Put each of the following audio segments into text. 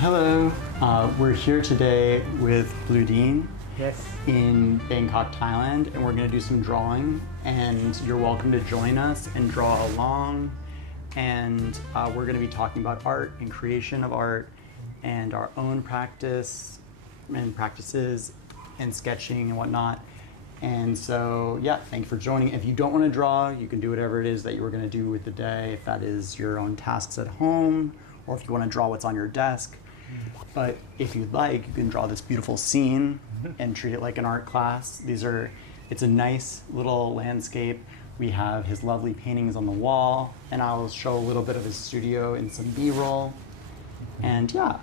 Hello, we're here today with Blue Dean Yes. in Bangkok, Thailand, and we're going to do some drawing, and you're welcome to join us and draw along. And we're going to be talking about art and creation of art and our own practice and practices and sketching and whatnot. And so, yeah, thank you for joining. If you don't want to draw, you can do whatever it is that you were going to do with the day, if that is your own tasks at home, or if you want to draw what's on your desk. But if you'd like, you can draw this beautiful scene and treat it like an art class. It's a nice little landscape. We have his lovely paintings on the wall, and I'll show a little bit of his studio in some B-roll. And yeah,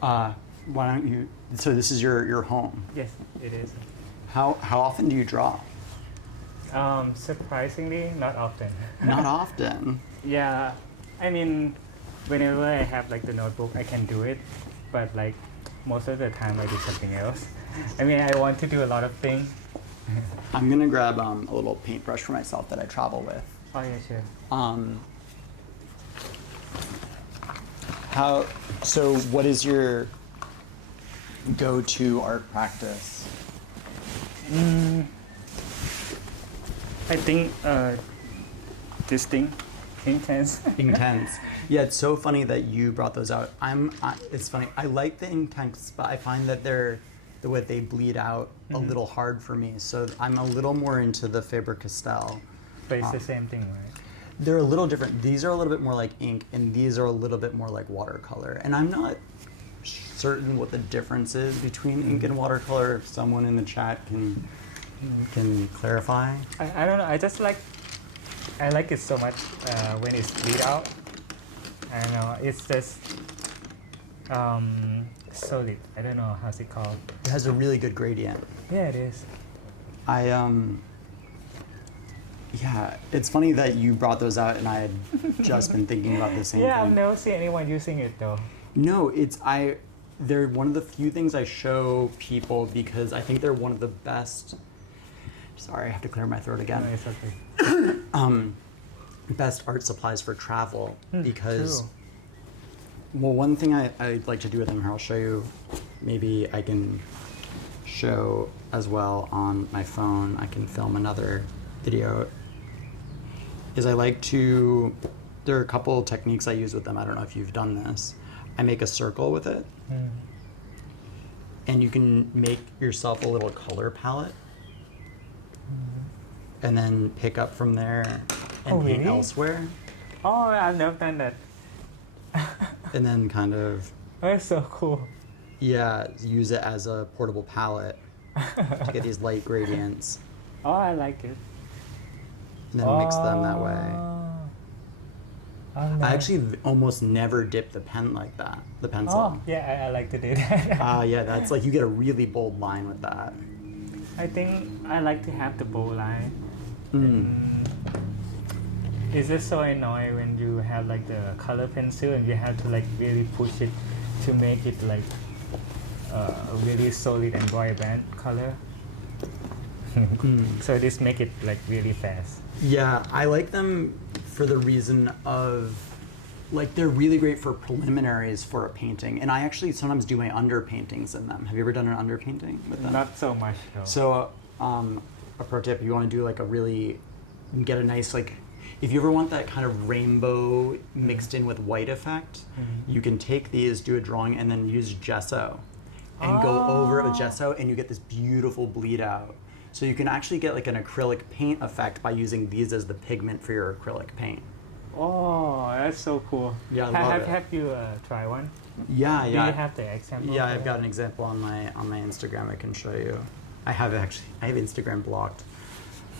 why don't you, so this is your home. Yes, it is. How often do you draw? Surprisingly, not often. Not often. Yeah, I mean, whenever I have like the notebook, I can do it, but like most of the time I do something else. I mean, I want to do a lot of things. I'm gonna grab a little paintbrush for myself that I travel with. Oh yeah, sure. So what is your go-to art practice? I think this thing, intense. Intense. Yeah, it's so funny that you brought those out. It's funny. I like the intense, but I find that the way they bleed out a little hard for me. So I'm a little more into the Faber-Castell. But it's the same thing, right? They're a little different. These are a little bit more like ink, and these are a little bit more like watercolor. And I'm not certain what the difference is between ink and watercolor. If someone in the chat can clarify. I don't know. I like it so much when it's bleed out. I don't know. It's just solid. I don't know how's it called. It has a really good gradient. Yeah, it is. Yeah, it's funny that you brought those out, and I had just been thinking about the same thing. Yeah, I've never seen anyone using it though. No, they're one of the few things I show people because I think they're one of the best. Sorry, I have to clear my throat again. No, it's okay. Best art supplies for travel because. True. Well, one thing I'd like to do with them here, I'll show you. Maybe I can show as well on my phone. I can film another video. There are a couple techniques I use with them. I don't know if you've done this. I make a circle with it. And you can make yourself a little color palette. And then pick up from there and paint really? elsewhere. Oh, I've never done that. And then kind of, That's so cool. yeah, use it as a portable palette to get these light gradients. Oh, I like it. And then mix them that way. Oh, no. I actually almost never dip the pen like that, the pencil. Oh, yeah, I like to do that. Yeah, that's like, you get a really bold line with that. I think I like to have the bow line. It's just so annoying when you have like the color pencil and you have to like really push it to make it like a really solid and vibrant color. So this make it like really fast. Yeah, I like them for the reason of, like, they're really great for preliminaries for a painting. And I actually sometimes do my underpaintings in them. Have you ever done an underpainting with them? Not so much though. So, a pro tip, you want to do like get a nice, like, if you ever want that kind of rainbow mixed in with white effect, you can take these, do a drawing, and then use gesso and go over it with gesso, and you get this beautiful bleed out. So you can actually get like an acrylic paint effect by using these as the pigment for your acrylic paint. Oh, that's so cool. Yeah, I love it. Have you tried one? Yeah. Do you have the example? Yeah, I've got an example on my Instagram I can show you. I have Instagram blocked.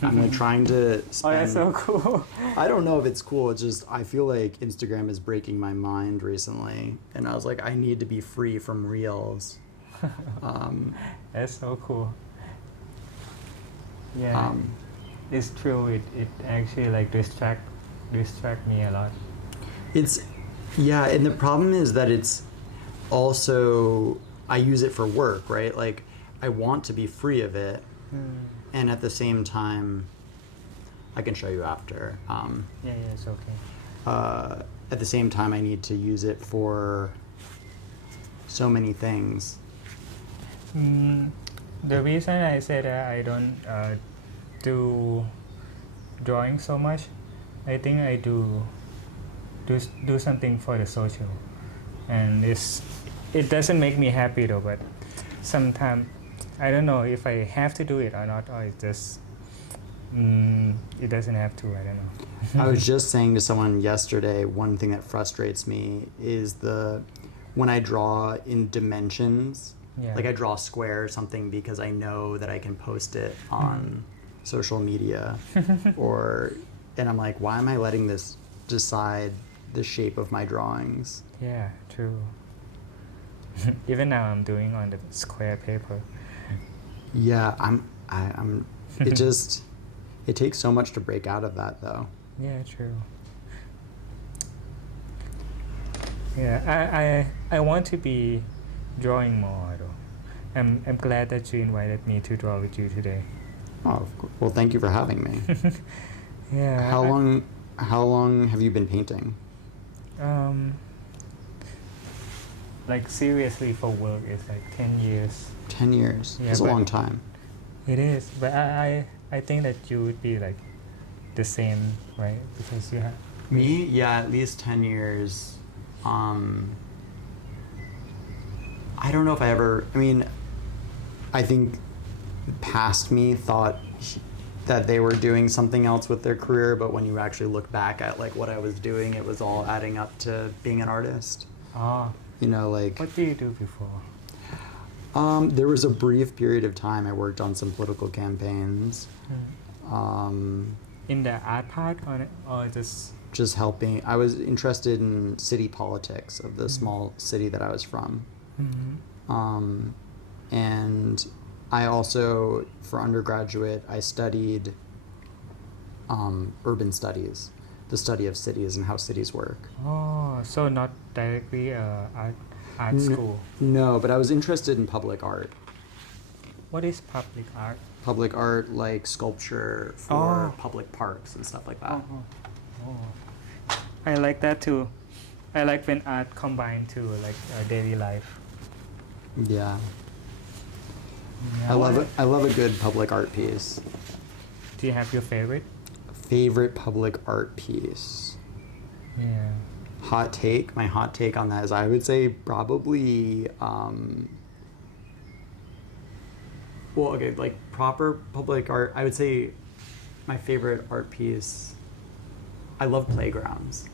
I'm like trying to spend... Oh, that's so cool. I don't know if it's cool. It's just I feel like Instagram is breaking my mind recently, and I was like, I need to be free from reels. That's so cool. Yeah, it's true. It actually like distract me a lot. And the problem is that it's also, I use it for work, right? Like, I want to be free of it, and at the same time, I can show you after. Yeah, it's okay. at the same time I need to use it for so many things. The reason I said that I don't do drawing so much, I think I do something for the social, and it doesn't make me happy though. But sometimes I don't know if I have to do it or not, or it just it doesn't have to. I don't know. I was just saying to someone yesterday, one thing that frustrates me is when I draw in dimensions. Yeah. Like I draw a square or something because I know that I can post it on social media, and I'm like, why am I letting this decide the shape of my drawings? Yeah, true. Even now I'm doing on the square paper. Yeah, it takes so much to break out of that though. Yeah, true. Yeah, I want to be drawing more though. I'm glad that you invited me to draw with you today. Oh, of course. Well, thank you for having me. Yeah. How long have you been painting? Like seriously for work, it's like 10 years. 10 years. Yeah, That's a but long time. It is, but I think that you would be like the same, right? Because you have Me? Yeah, at least 10 years. I don't know if I think past me thought that they were doing something else with their career, but when you actually look back at like what I was doing, it was all adding up to being an artist. You know, like... What did you do before? There was a brief period of time I worked on some political campaigns. In the art part or just helping. I was interested in city politics of the small city that I was from. And I also, for undergraduate, I studied urban studies, the study of cities and how cities work. Oh, so not directly art school. No, but I was interested in public art. What is public art? Public art, like sculpture for public parks and stuff like that. Oh. I like that too. I like when art combined to like daily life. Yeah. I love a good public art piece. Do you have your favorite? Favorite public art piece? Yeah. My hot take on that is I would say probably, like proper public art, I would say my favorite art piece, I love playgrounds.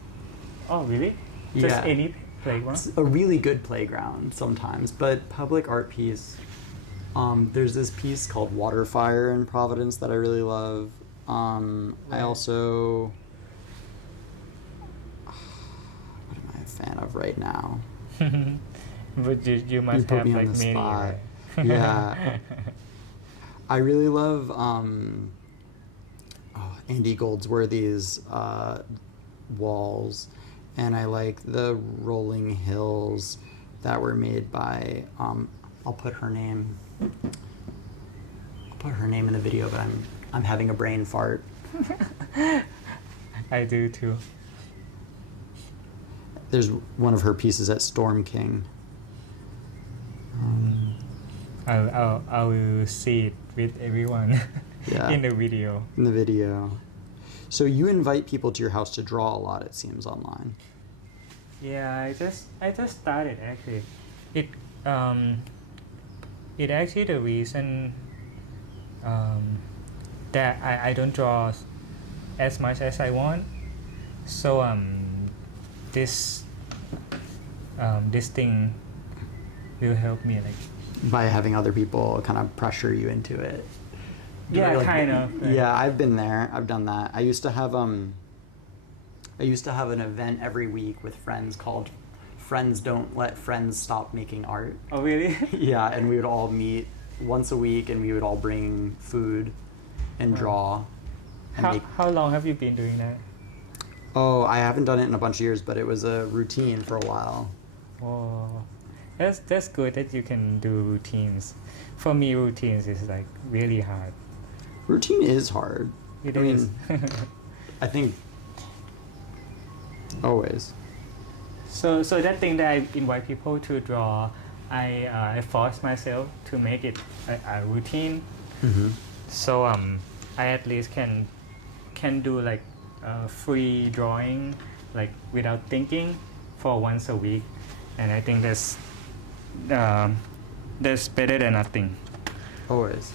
Oh, really? Yeah. Just any playground? It's a really good playground sometimes, but public art piece, there's this piece called Water Fire in Providence that I really love. I also... What am I a fan of right now? But you must put have me on like the many, spot. right? Yeah. I really love Andy Goldsworthy's walls, and I like the rolling hills that were made by I'll put her name in the video, but I'm having a brain fart. I do too. There's one of her pieces at Storm King. I will see it with everyone Yeah. in the video. In the video. So you invite people to your house to draw a lot, it seems, online. Yeah, I just started actually. It actually the reason that I don't draw as much as I want. So this thing will help me like. By having other people kind of pressure you into it. Yeah, Like, kind of. Right. Yeah, I've been there. I've done that. I used to have an event every week with friends called Friends Don't Let Friends Stop Making Art. Oh, really? Yeah, and we would all meet once a week and we would all bring food and draw. And How long have you been doing that? Oh, I haven't done it in a bunch of years, but it was a routine for a while. Oh, that's good that you can do routines. For me, routines is like really hard. Routine is hard. It I is. mean, I think always. So that thing that I invite people to draw, I force myself to make it a routine. Mm-hmm. So I at least can do like free drawing like without thinking for once a week, and I think that's better than nothing. Always.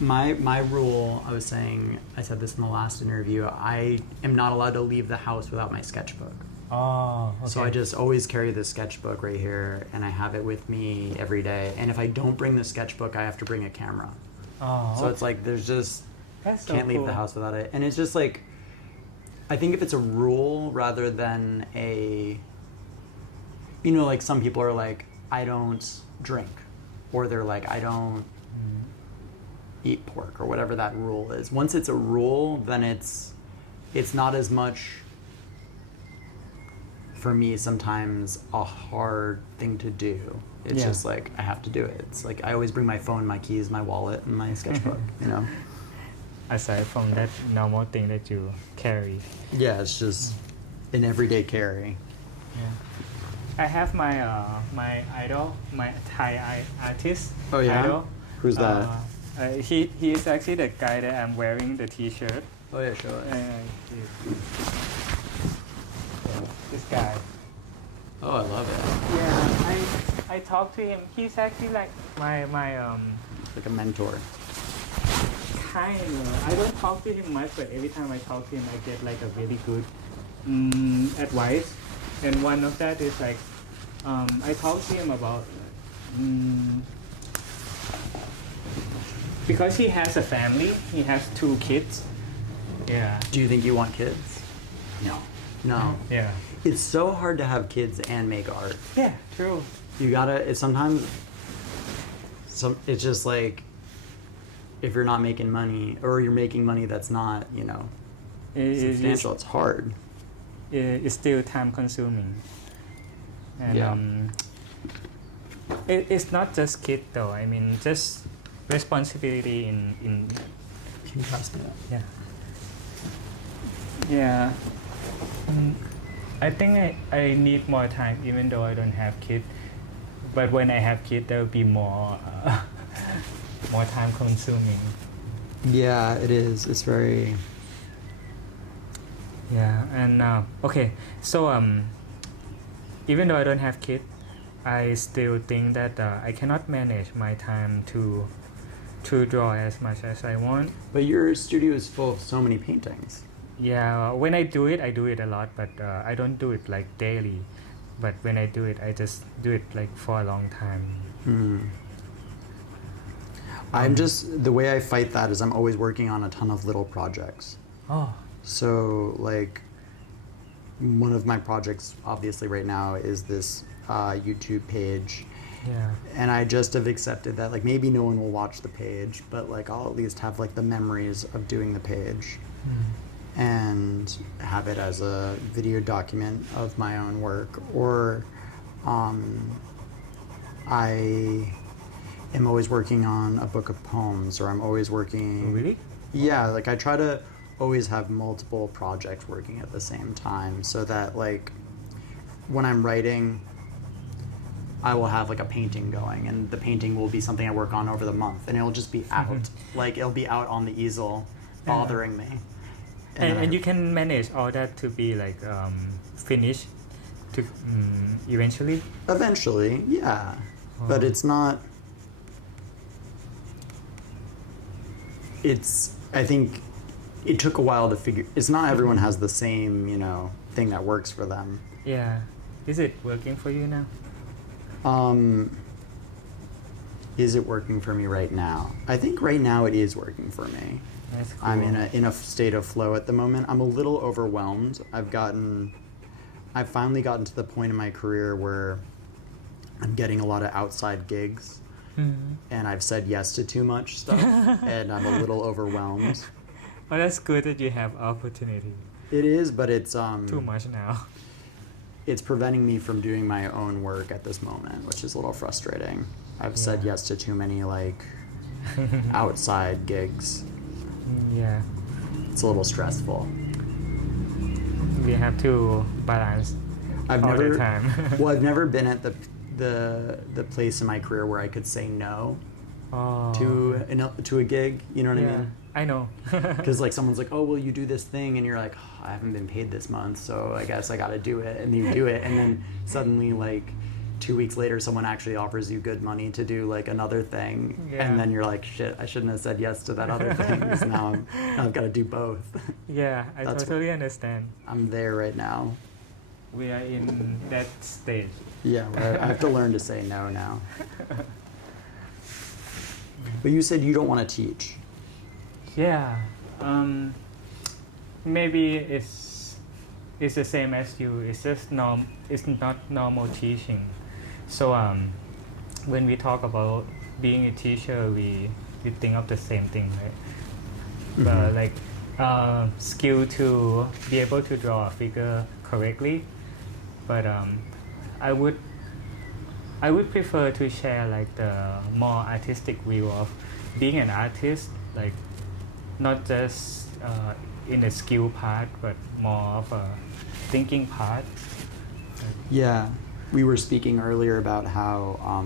My rule, I said this in the last interview, I am not allowed to leave the house without my sketchbook. Oh, okay. So I just always carry this sketchbook right here, and I have it with me every day. And if I don't bring the sketchbook, I have to bring a camera. Oh, So it's like there's just that's so can't leave cool. the house without it. And it's just like, I think if it's a rule rather than like some people are like, I don't drink, or they're like, I don't eat pork, or whatever that rule is. Once it's a rule, then it's not as much, for me, sometimes a hard thing to do. It's just like, I have to do it. It's like I always bring my phone, my keys, my wallet, and my sketchbook, Aside from that normal thing that you carry. Yeah, it's just an everyday carry. Yeah. I have my idol, my Thai artist. Oh, yeah? Idol. Who's that? He is actually the guy that I'm wearing the T-shirt. Oh yeah, sure. This guy. Oh, I love it. Yeah, I talked to him. He's actually like my Like a mentor. kind of. I don't talk to him much, but every time I talk to him, I get like a really good advice. And one of that is like, I talked to him about because he has a family. He has 2 kids. Yeah. Do you think you want kids? No. Yeah. It's so hard to have kids and make art. Yeah. True. You gotta. It's sometimes. It's just like, if you're not making money, or you're making money that's not, substantial. It's hard. It's still time consuming. And Yeah. It's not just kid though. I mean, just responsibility in Can you pass me that? yeah. Yeah. I think I need more time, even though I don't have kids. But when I have kids, there will be more more time consuming. Yeah, it is. It's very. Yeah, and okay, so even though I don't have kids, I still think that I cannot manage my time to draw as much as I want. But your studio is full of so many paintings. Yeah, when I do it a lot, but I don't do it like daily. But when I do it, I just do it like for a long time. I'm just, the way I fight that is I'm always working on a ton of little projects. Oh. So like, one of my projects obviously right now is this YouTube page. Yeah. And I just have accepted that like maybe no one will watch the page, but like I'll at least have like the memories of doing the page. And have it as a video document of my own work, or I am always working on a book of poems, or I'm always working. Oh, really? Yeah, like I try to always have multiple projects working at the same time, so that like when I'm writing, I will have like a painting going, and the painting will be something I work on over the month, and it'll just be out. Like it'll be out on the easel, bothering me. And you can manage all that to be like finished to eventually? Eventually, yeah. But it's not. I think it took a while to figure. It's not everyone has the same, thing that works for them. Yeah. Is it working for you now? Is it working for me right now? I think right now it is working for me. That's cool. I'm in a state of flow at the moment. I'm a little overwhelmed. I've finally gotten to the point in my career where I'm getting a lot of outside gigs, and I've said yes to too much stuff, and I'm a little overwhelmed. Well, that's good that you have opportunity. It is, but it's Too much now. It's preventing me from doing my own work at this moment, which is a little frustrating. I've said yes to too many like outside gigs. Yeah. It's a little stressful. We have to balance. I've all never the time. well, I've never been at the place in my career where I could say no Oh, to a gig. You know what I yeah, mean? I know. Because like someone's like, oh, will you do this thing? And you're like, oh, I haven't been paid this month, so I guess I got to do it. And you do it, and then suddenly like 2 weeks later, someone actually offers you good money to do like another thing, Yeah. and then you're like, shit, I shouldn't have said yes to that other thing. 'Cause now I've got to do both. Yeah, I That's totally understand. I'm there right now. We are in that stage. Yeah, where I have to learn to say no now. But you said you don't want to teach. Yeah, maybe it's the same as you. It's just it's not normal teaching. So when we talk about being a teacher, we think of the same thing, right? But like skill to be able to draw a figure correctly. But I would prefer to share like the more artistic view of being an artist, like not just in the skill part, but more of a thinking part. Yeah, we were speaking earlier about how,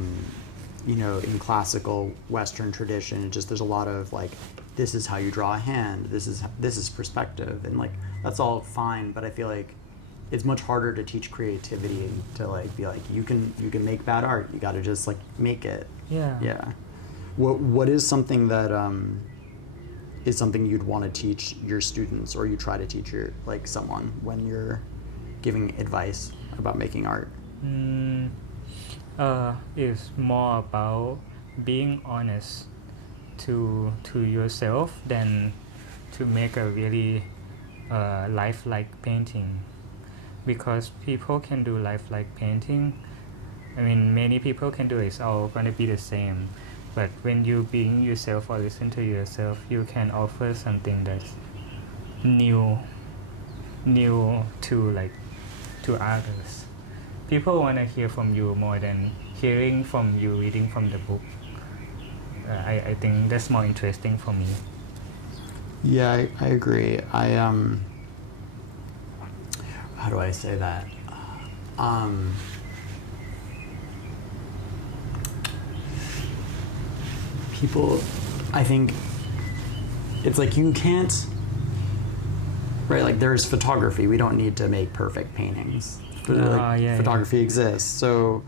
in classical Western tradition, there's a lot of like, this is how you draw a hand. This is perspective, and like that's all fine. But I feel like it's much harder to teach creativity to like be like you can make bad art. You got to just like make it. Yeah. Yeah. What is something that is something you'd want to teach your students, or you try to teach someone when you're giving advice about making art? It's more about being honest to yourself than to make a really lifelike painting, because people can do lifelike painting. I mean, many people can do it. It's all gonna be the same. But when you being yourself or listen to yourself, you can offer something that's new to others. People want to hear from you more than hearing from you reading from the book. I think that's more interesting for me. Yeah, I agree. How do I say that? People, I think it's like you can't, right? Like there's photography. We don't need to make perfect paintings. Photography exists. So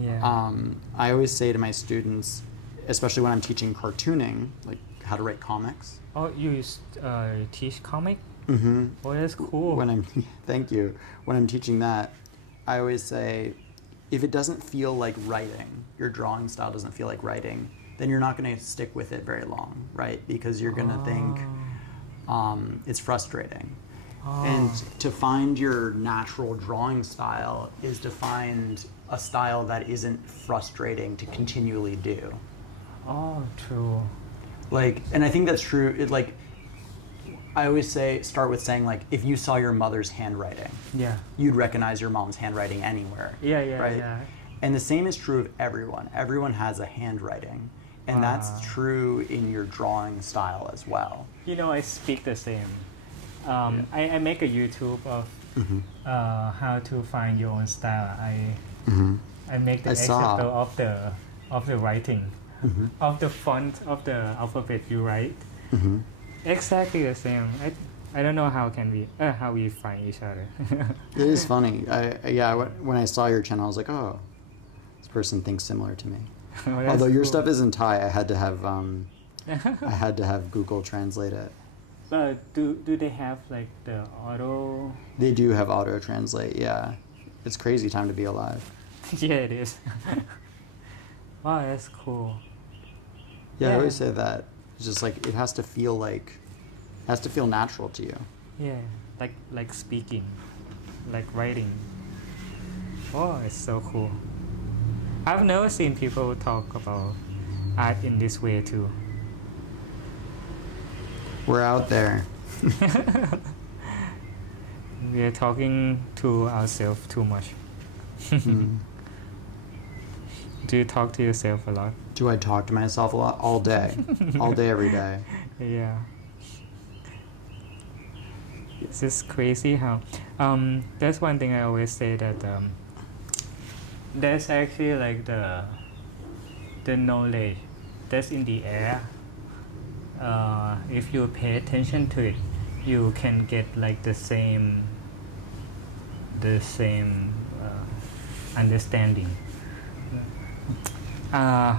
Yeah. I always say to my students, especially when I'm teaching cartooning, like how to write comics. Oh, you teach comic? Mm-hmm. Oh, that's cool. Thank you. When I'm teaching that, I always say, if it doesn't feel like writing, your drawing style doesn't feel like writing, then you're not going to stick with it very long, right? Because you're going to think it's frustrating. And to find your natural drawing style is to find a style that isn't frustrating to continually do. Oh, true. And I think that's true. I always start with saying, like, if you saw your mother's handwriting, Yeah. you'd recognize your mom's handwriting anywhere. Yeah, right? yeah. And the same is true of everyone. Everyone has a handwriting. And that's true in your drawing style as well. You know, I speak the same. I make a YouTube of how to find your own style. I make the example of the writing, of the font of the alphabet you write. Exactly the same. I don't know how we find each other. It is funny. When I saw your channel, I was like, oh, this person thinks similar to me. Oh, Although your cool. stuff is in Thai, I had to have Google translate it. But do they have like the auto? They do have auto translate. Yeah, it's crazy time to be alive. Yeah, it is. Wow, that's cool. Yeah, I always say that. It's just like it has to feel natural to you. Yeah, like speaking, like writing. Oh, it's so cool. I've never seen people talk about art in this way too. We're out there. We are talking to ourselves too much. Do you talk to yourself a lot? Do I talk to myself a lot? All day. All day, every day. Yeah. It's just crazy how That's one thing I always say that there's actually like the knowledge that's in the air. If you pay attention to it, you can get like the same understanding. I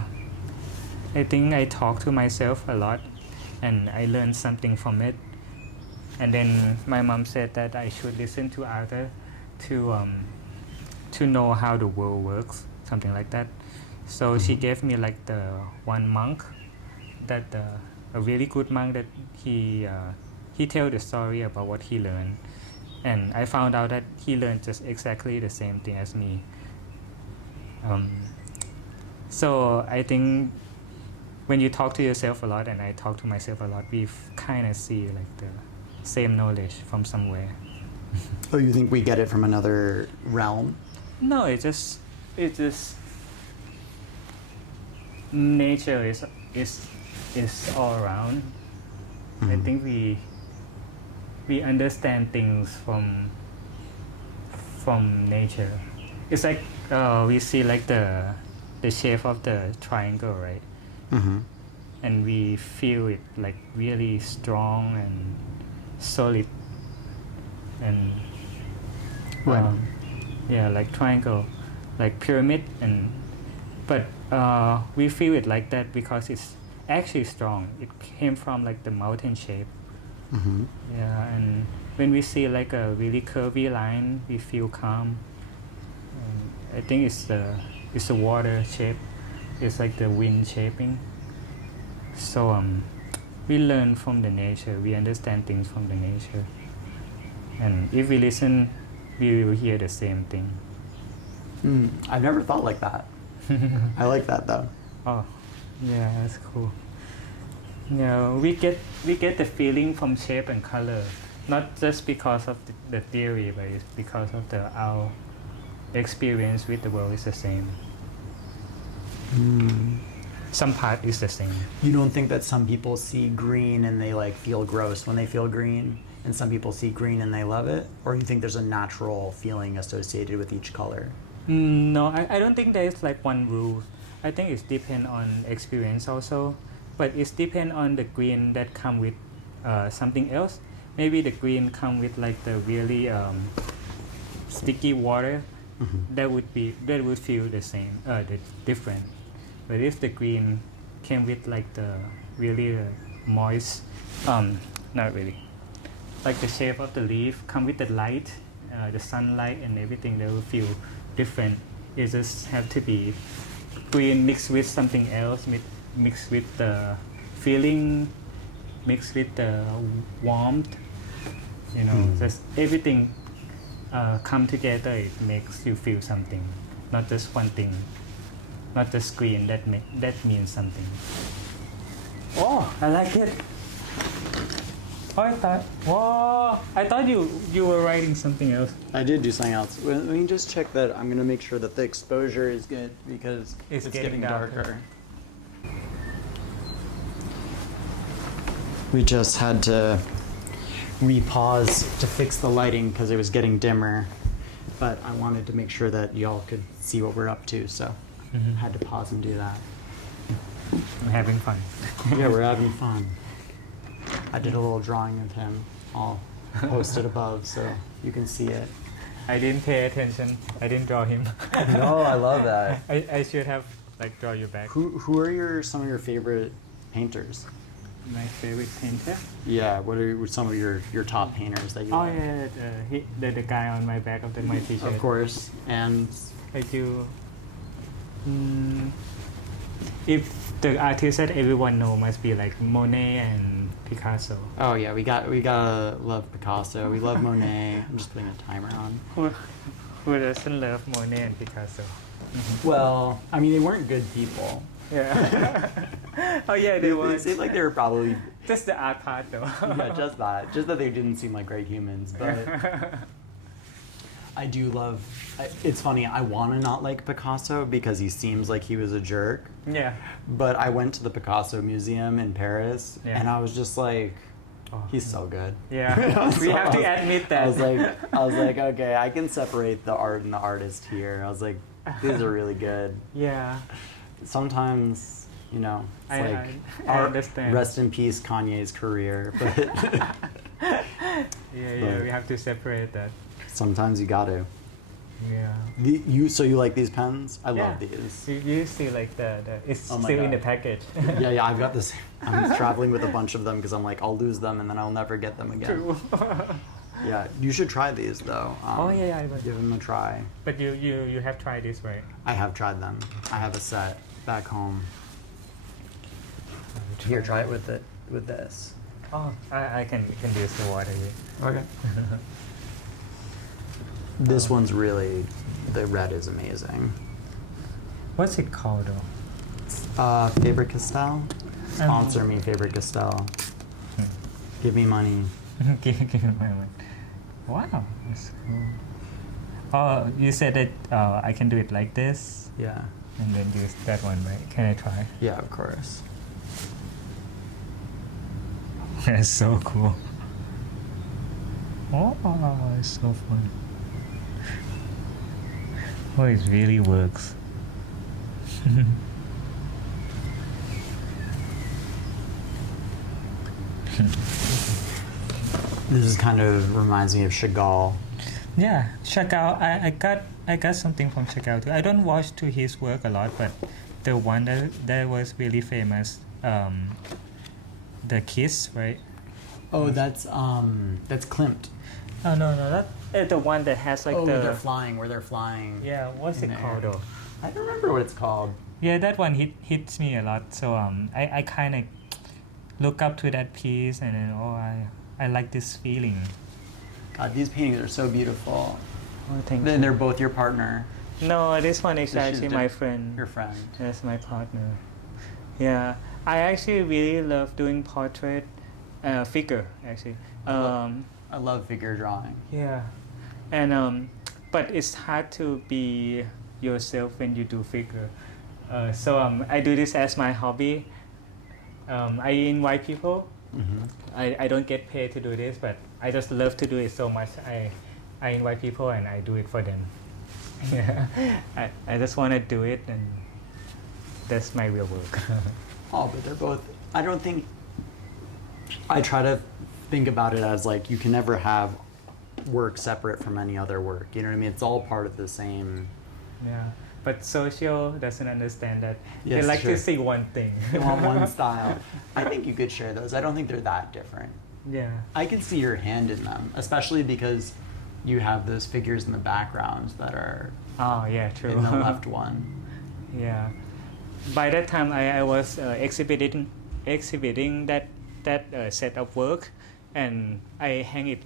think I talk to myself a lot, and I learned something from it. And then my mom said that I should listen to others to know how the world works, something like that. So she gave me like the one monk, that a really good monk that he tell the story about what he learned, and I found out that he learned just exactly the same thing as me. So I think when you talk to yourself a lot, and I talk to myself a lot, we kind of see like the same knowledge from somewhere. Oh, you think we get it from another realm? No, it's just nature is all around. I think we understand things from nature. It's like we see like the shape of the triangle, right? And we feel it like really strong and solid, and yeah, like triangle, like pyramid, but we feel it like that because it's actually strong. It came from like the mountain shape. Yeah, and when we see like a really curvy line, we feel calm. I think it's the water shape. It's like the wind shaping. So we learn from the nature. We understand things from the nature. And if we listen, we will hear the same thing. I've never thought like that. I like that though. Oh, yeah, that's cool. Yeah, we get the feeling from shape and color, not just because of the theory, but it's because of our experience with the world is the same. Some part is the same. You don't think that some people see green and they like feel gross when they feel green, and some people see green and they love it? Or you think there's a natural feeling associated with each color? No, I don't think there is like one rule. I think it depends on experience also, but it's depend on the green that come with something else. Maybe the green come with like the really sticky water. That would feel the same, the different. But if the green came with like the really moist, not really, like the shape of the leaf come with the light, the sunlight and everything, they will feel different. It just have to be green mixed with something else, mixed with the feeling, mixed with the warmth. You know, just everything come together. It makes you feel something, not just one thing. Not the screen that means something. Oh, I like it. Oh, I thought you were writing something else. I did do something else. Let me just check that. I'm gonna make sure that the exposure is good because it's getting darker. We just had to re-pause to fix the lighting because it was getting dimmer, but I wanted to make sure that y'all could see what we're up to, so had to pause and do that. I'm having fun. Yeah, we're having fun. I did a little drawing of him. I'll post it above so you can see it. I didn't pay attention. I didn't draw him. No, I love that. I should have like draw you back. Who are some of your favorite painters? My favorite painter? Yeah, what are some of your top painters that you Oh like? yeah, the guy on my back of my t-shirt. Of course, and I do. If the artist that everyone know must be like Monet and Picasso. oh yeah, we gotta love Picasso. We love Monet. I'm just putting a timer on. Who doesn't love Monet and Picasso? Well, I mean, they weren't good people. Yeah. Oh yeah, they were. It seemed like they were probably Just the art part though. yeah, just that they didn't seem like great humans, but. I do love. It's funny. I want to not like Picasso because he seems like he was a jerk. Yeah. But I went to the Picasso Museum in Paris, Yeah. and I was just like, He's so good. Yeah, we have to admit that. I was like, okay, I can separate the art and the artist here. I was like, these are really good. Yeah. Sometimes, you know, it's I art, understand. rest in peace Kanye's career, but Yeah, we have to separate that. sometimes you got to. Yeah. So you like these pens? I love Yeah. these. You see like it's Oh my still in the God. package. Yeah, I've got this. I'm traveling with a bunch of them because I'm like, I'll lose them and then I'll never get them again. True. Yeah, you should try these though. Oh yeah, I will. Give them a try. But you have tried this, right? I have tried them. I have a set back home. Here, try it with this. Oh, I can use the water here. Okay. This one's really, the red is amazing. What's it called though? Faber-Castell. Sponsor me, Faber-Castell. Give me money. give me my one. Wow, that's cool. Oh, you said that I can do it like this Yeah. and then use that one, right? Can I try? Yeah, of course. That's so cool. Oh, it's so fun. Oh, it really works. This is kind of reminds me of Chagall. Yeah, Chagall. I got something from Chagall too. I don't watch to his work a lot, but the one that was really famous, the Kiss, right? Oh, that's Klimt. Oh no, that the one that has like Where the they're flying. yeah. What's in it the called air. though? I don't remember what it's called. Yeah, that one hits me a lot. So I kind of look up to that piece and then I like this feeling. God, these paintings are so beautiful. Oh, thank Then you. they're both your partner. No, this one is This is actually my friend. Your friend. That's my partner. Yeah, I actually really love doing portrait, figure actually. I love figure drawing. Yeah, and but it's hard to be yourself when you do figure. So I do this as my hobby. I invite people. Mm-hmm. I don't get paid to do this, but I just love to do it so much. I invite people and I do it for them. Yeah, I just want to do it, and that's my real work. Oh, but they're both. I don't think. I try to think about it as like you can never have work separate from any other work. You know what I mean? It's all part of the same. Yeah, but social doesn't understand that. Yes, They like sure. to see one thing. They want one style. I think you could share those. I don't think they're that different. Yeah. I can see your hand in them, especially because you have those figures in the background that are Oh yeah, true. in the left one. Yeah. By that time, I was exhibiting that set of work, and I hang it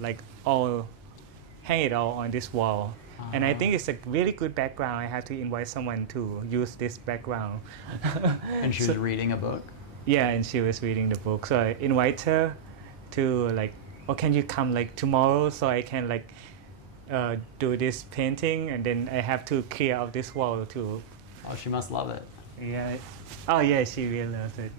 all on this wall. And I think it's a really good background. I have to invite someone to use this background. And she was reading a book. Yeah, and she was reading the book. So I invite her to can you come tomorrow so I can do this painting, and then I have to clear out this wall too. Oh, she must love it. Yeah. Oh yeah, she really loves it.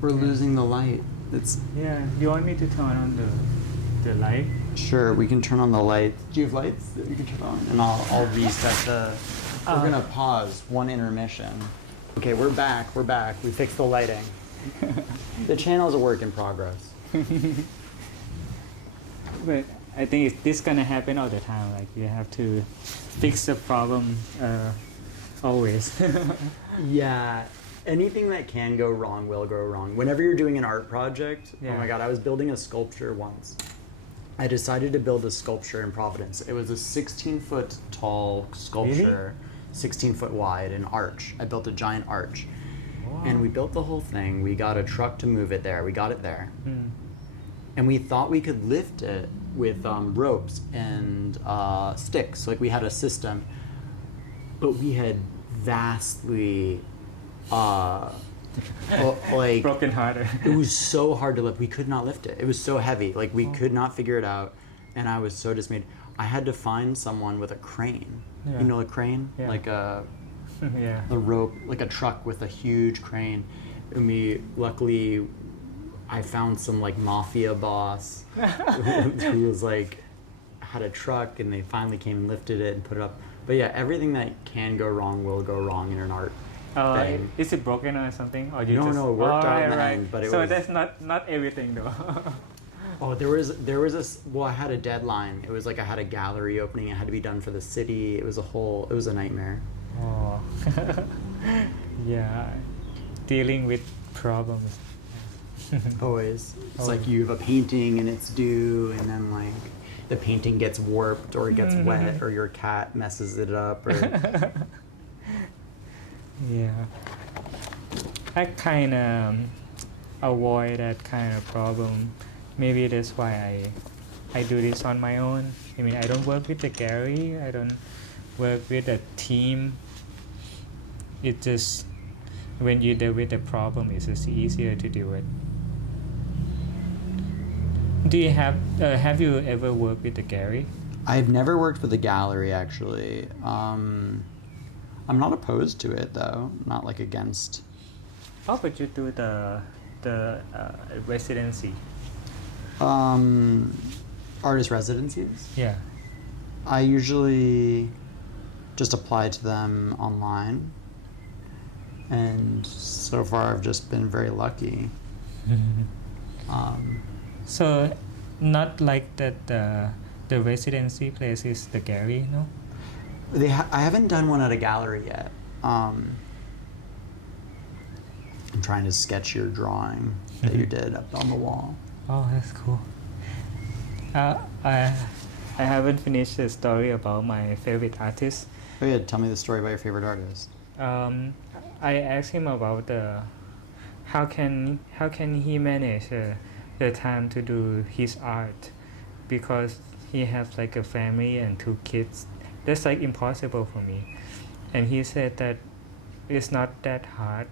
We're losing the light. It's Yeah. You want me to turn on the light? sure we can turn on the lights. Do you have lights that we can turn on? And I'll reset the. We're gonna pause one intermission. Okay, we're back. We fixed the lighting. The channel's a work in progress. But I think this gonna happen all the time. You have to fix the problem always. Yeah, anything that can go wrong will go wrong. Whenever you're doing an art project, Yeah. oh my God, I was building a sculpture once. I decided to build a sculpture in Providence. It was a 16-foot tall sculpture, 16 foot wide, an arch. I built a giant arch. Wow. And we built the whole thing. We got a truck to move it there. We got it there. Mm. And we thought we could lift it with ropes and sticks. We had a system. But we had vastly Broken hearted. it was so hard to lift. We could not lift it. It was so heavy. We could not figure it out. And I was so dismayed. I had to find someone with a crane. Yeah. You know a crane? Yeah. Like a Yeah. rope, like a truck with a huge crane. And luckily, I found some like mafia boss who was like, had a truck, and they finally came and lifted it and put it up. But yeah, everything that can go wrong will go wrong in an art thing. Is it broken or something? Or you No, just, no, it worked out in the end, but it so was... that's not everything though. Oh, there was this. Well, I had a deadline. It was like I had a gallery opening. It had to be done for the city. It was a nightmare. Oh, yeah, dealing with problems. Always. It's like you have a painting and it's due, and then like the painting gets warped or it gets wet, or your cat messes it up, or... Yeah, I kind of avoid that kind of problem. Maybe that's why I do this on my own. I mean, I don't work with the gallery. I don't work with a team. It just, when you deal with the problem, it's just easier to do it. Do you have you ever worked with the gallery? I've never worked with a gallery, actually. I'm not opposed to it, though. Not like against. How would you do the residency? Artist residencies? Yeah. I usually just apply to them online. And so far, I've just been very lucky. So, not like that the residency place is the gallery, no? I haven't done one at a gallery yet. I'm trying to sketch your drawing that you did up on the wall. Oh, that's cool. I haven't finished the story about my favorite artist. Oh yeah, tell me the story about your favorite artist. I asked him about how can he manage the time to do his art, because he has like a family and 2 kids. That's like impossible for me. And he said that it's not that hard.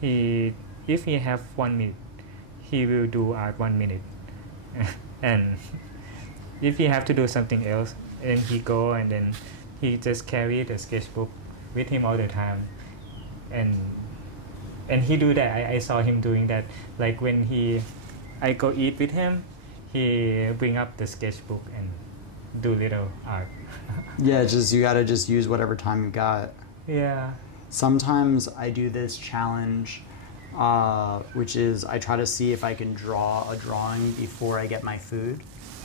If he have 1 minute, he will do art 1 minute. And if he have to do something else, then he go and then he just carry the sketchbook with him all the time. And he do that. I saw him doing that. Like when I go eat with him, he bring up the sketchbook and do little art. Yeah, you gotta just use whatever time you got. Yeah. Sometimes I do this challenge, which is I try to see if I can draw a drawing before I get my food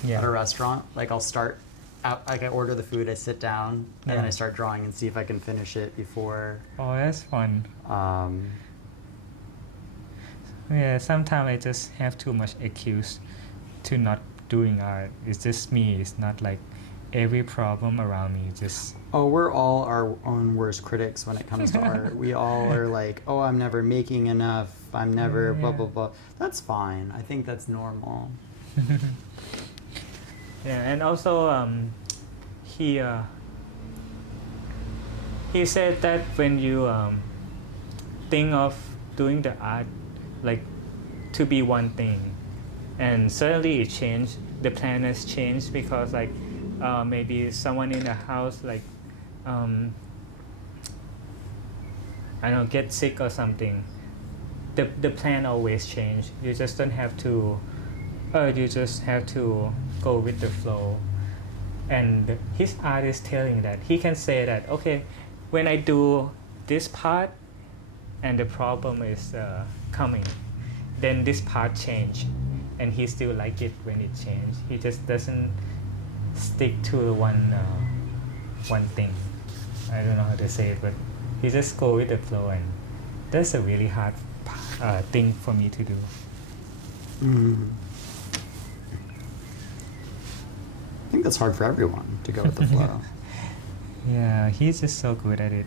at a restaurant. Like I'll start out, like I order the food, I sit down, and then I start drawing and see if I can finish it before. Oh, that's fun. Yeah, sometimes I just have too much excuse to not doing art. It's just me. It's not like every problem around me. Just Oh, we're all our own worst critics when it comes to art. We all are like, oh, I'm never making enough. I'm never blah, blah, blah. That's fine. I think that's normal. Yeah, and also he said that when you think of doing the art like to be one thing, and suddenly it changed, the plan has changed because like maybe someone in the house like I don't know, get sick or something, the plan always change. You just don't have to you just have to go with the flow. And his art is telling that he can say that, okay, when I do this part and the problem is coming, then this part change, and he still like it when it change. He just doesn't stick to one thing. I don't know how to say it, but he just go with the flow, and that's a really hard thing for me to do. I think that's hard for everyone, to go with the flow. Yeah, he's just so good at it.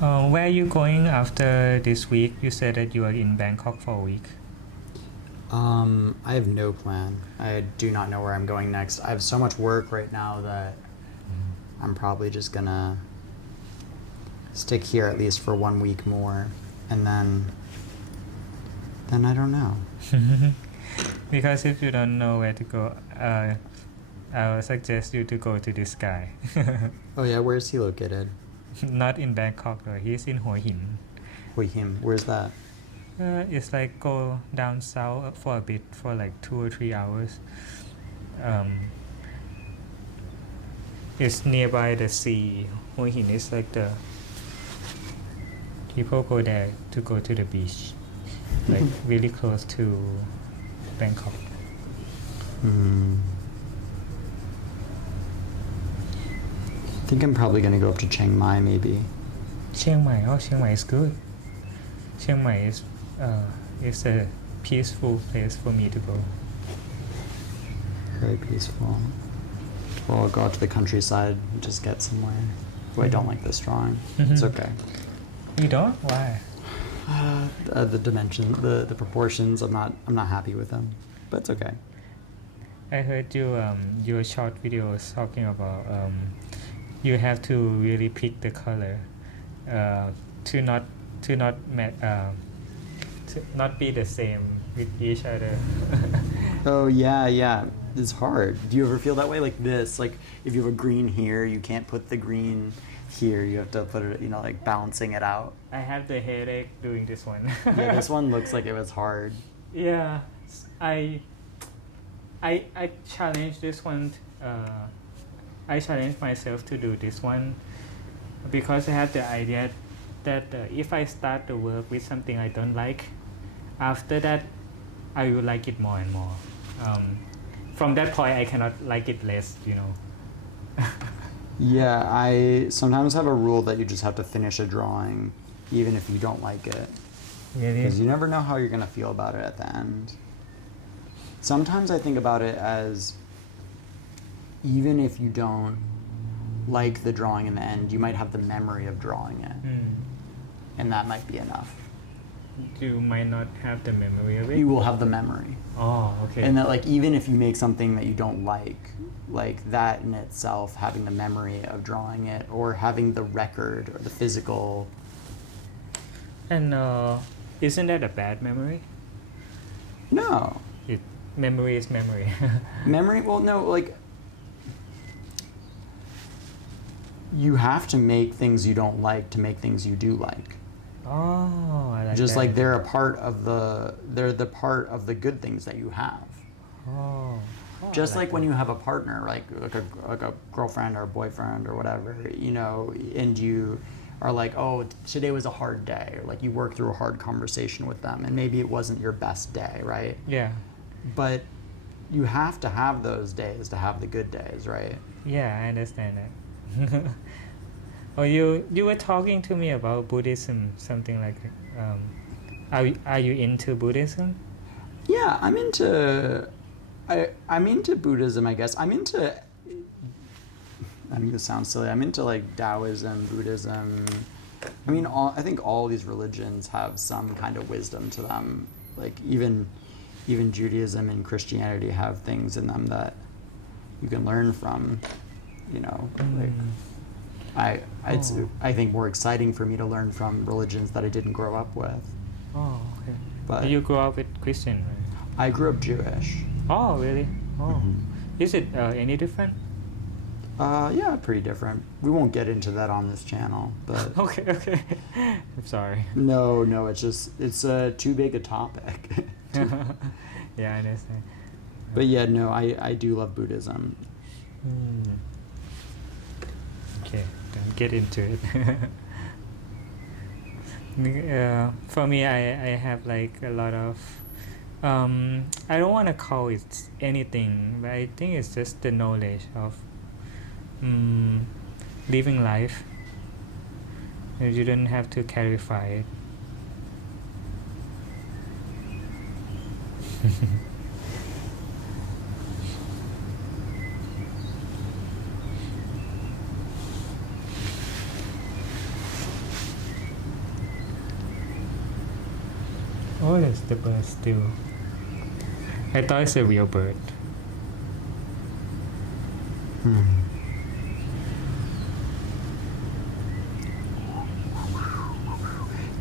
Where are you going after this week? You said that you are in Bangkok for a week. I have no plan. I do not know where I'm going next. I have so much work right now that I'm probably just gonna stick here at least for 1 week more, and then I don't know. Because if you don't know where to go, I would suggest you to go to this guy. Oh yeah, where is he located? Not in Bangkok though. He's in Hua Hin. Wait, him. Where's that? It's like go down south for a bit for like 2 or 3 hours. It's nearby the sea. Hua Hin is like the people go there to go to the beach, like really close to Bangkok. Hmm. I think I'm probably gonna go up to Chiang Mai maybe. Chiang Mai, oh Chiang Mai is good. Chiang Mai is a peaceful place for me to go. Very peaceful. Well, I'll go out to the countryside and just get somewhere. Oh, I don't like this drawing. It's okay. You don't? Why? The dimension, the proportions, I'm not happy with them, but it's okay. I heard your short videos talking about you have to really pick the color to not be the same with each other. Oh yeah, it's hard. Do you ever feel that way? Like this, like if you have a green here, you can't put the green here. You have to put it, like balancing it out. I have the headache doing this one. Yeah, this one looks like it was hard. Yeah, I challenged this one. I challenged myself to do this one because I had the idea that if I start the work with something I don't like, after that I will like it more and more. From that point, I cannot like it less. Yeah, I sometimes have a rule that you just have to finish a drawing, even if you don't like it. Really? Because you never know how you're gonna feel about it at the end. Sometimes I think about it as, even if you don't like the drawing in the end, you might have the memory of drawing it. And that might be enough. You might not have the memory of it? You will have the memory. Oh, okay. And that, like, even if you make something that you don't like that in itself, having the memory of drawing it, or having the record or the physical. And isn't that a bad memory? No. Memory is memory. Memory, well, no, like, you have to make things you don't like to make things you do like. Oh, I like Just that. like they're the part of the good things that you have. Oh. Just like when you have a partner, like a girlfriend or a boyfriend or whatever, and you are like, oh, today was a hard day, or like you work through a hard conversation with them, and maybe it wasn't your best day, right? Yeah. But you have to have those days to have the good days, right? Yeah, I understand that. Oh, you were talking to me about Buddhism, something like. Are you into Buddhism? Yeah, I'm into Buddhism, I guess. I mean, this sounds silly. I'm into like Taoism, Buddhism. I mean, I think all these religions have some kind of wisdom to them. Like even Judaism and Christianity have things in them that you can learn from. I think more exciting for me to learn from religions that I didn't grow up with. Oh, okay. But you grew up with Christian, right? I grew up Jewish. Oh, really? Oh. Mhm. Is it any different? Yeah, pretty different. We won't get into that on this channel, but Okay. I'm sorry. No, it's too big a topic. Yeah, I understand. But yeah, no, I do love Buddhism. Okay, don't get into it. For me, I have like a lot of I don't want to call it anything, but I think it's just the knowledge of living life. You don't have to clarify it. Oh, that's the bird still. I thought it's a real bird.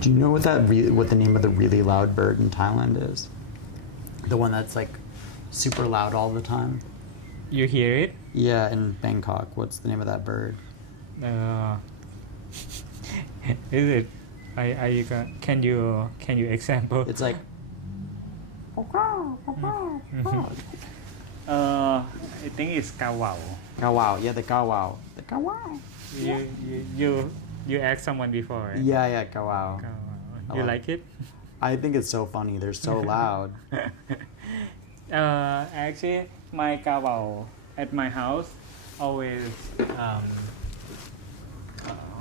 Do you know what the name of the really loud bird in Thailand is? The one that's like super loud all the time. You hear it? Yeah, in Bangkok. What's the name of that bird? Uh, is it? Can you example? It's like. I think it's kawao. Kawao. Yeah, the kawao. The kawao. You asked someone before, right? Yeah, kawao. Kawao. You like it? I think it's so funny. They're so loud. Actually, my kawao at my house always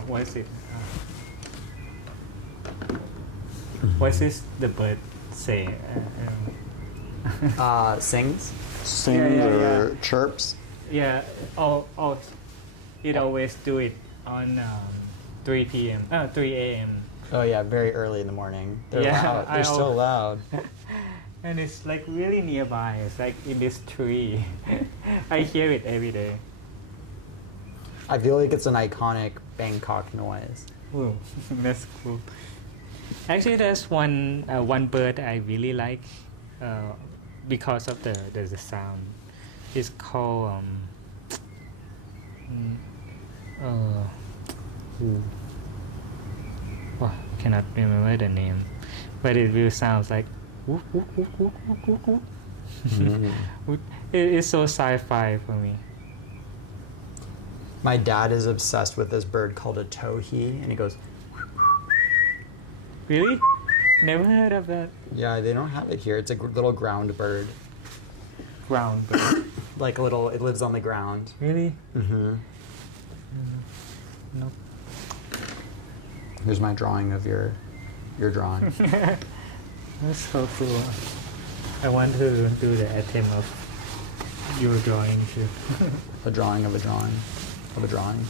what is it? What is the bird say? Sings? Yeah. Chirps? Yeah. Oh, it always do it on 3 p.m. 3 a.m. Oh yeah, very early in the morning. They're Yeah, loud. They're so loud. And it's like really nearby. It's like in this tree. I hear it every day. I feel like it's an iconic Bangkok noise. Ooh, that's cool. Actually, there's one bird I really like because of the sound. It's called cannot remember the name, but it will sound like whoop, whoop, whoop, whoop, whoop, whoop, whoop. It is so sci-fi for me. My dad is obsessed with this bird called a towhee, and he goes. Really? Never heard of that. Yeah, they don't have it here. It's a little ground bird. Ground bird. Like a little. It lives on the ground. Really? Mm-hmm. Nope. Here's my drawing of your drawing. That's so cool. I want to do the attempt of your drawing too. A drawing of a drawing of a drawing.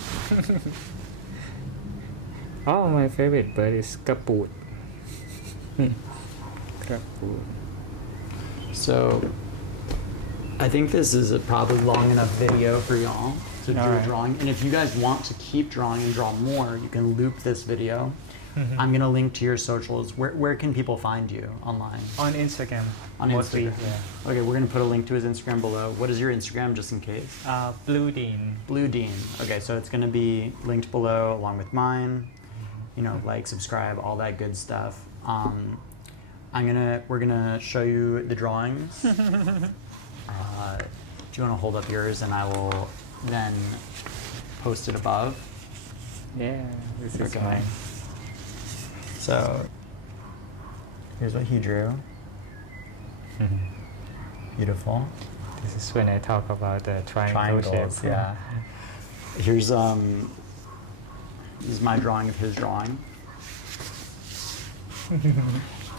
Oh, my favorite bird is kaput. Kaput. So, I think this is a probably long enough video for y'all to do a Alright. drawing. And if you guys want to keep drawing and draw more, you can loop this video. I'm going to link to your socials. Where can people find you online? On Instagram. On mostly, Instagram. Okay, we're going to put a link to his Instagram below. What is your Instagram, just in case? Yeah. Blue Dean. Blue Dean. Okay, so it's going to be linked below along with mine. You know, like, subscribe, all that good stuff. We're gonna show you the drawings. Do you want to hold up yours, and I will then post it above? Yeah, this is Okay. mine. So here's what he drew. Beautiful. This is when I talk about the triangle Triangles. shape. Yeah. Here's this is my drawing of his drawing.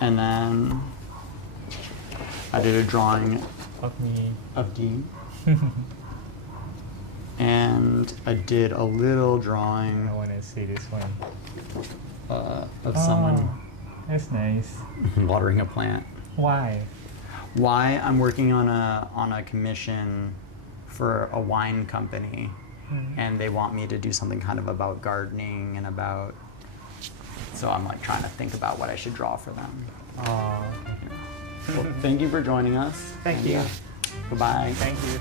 And then I did a drawing Of me. of Dean. And I did a little drawing I want to see this one. of someone That's nice. watering a plant. Why? Why? I'm working on a commission for a wine company, and they want me to do something kind of about gardening and about. So I'm like trying to think about what I should draw for them. Oh, Well, thank you for joining us. Thank And, you. Bye-bye. Thank you.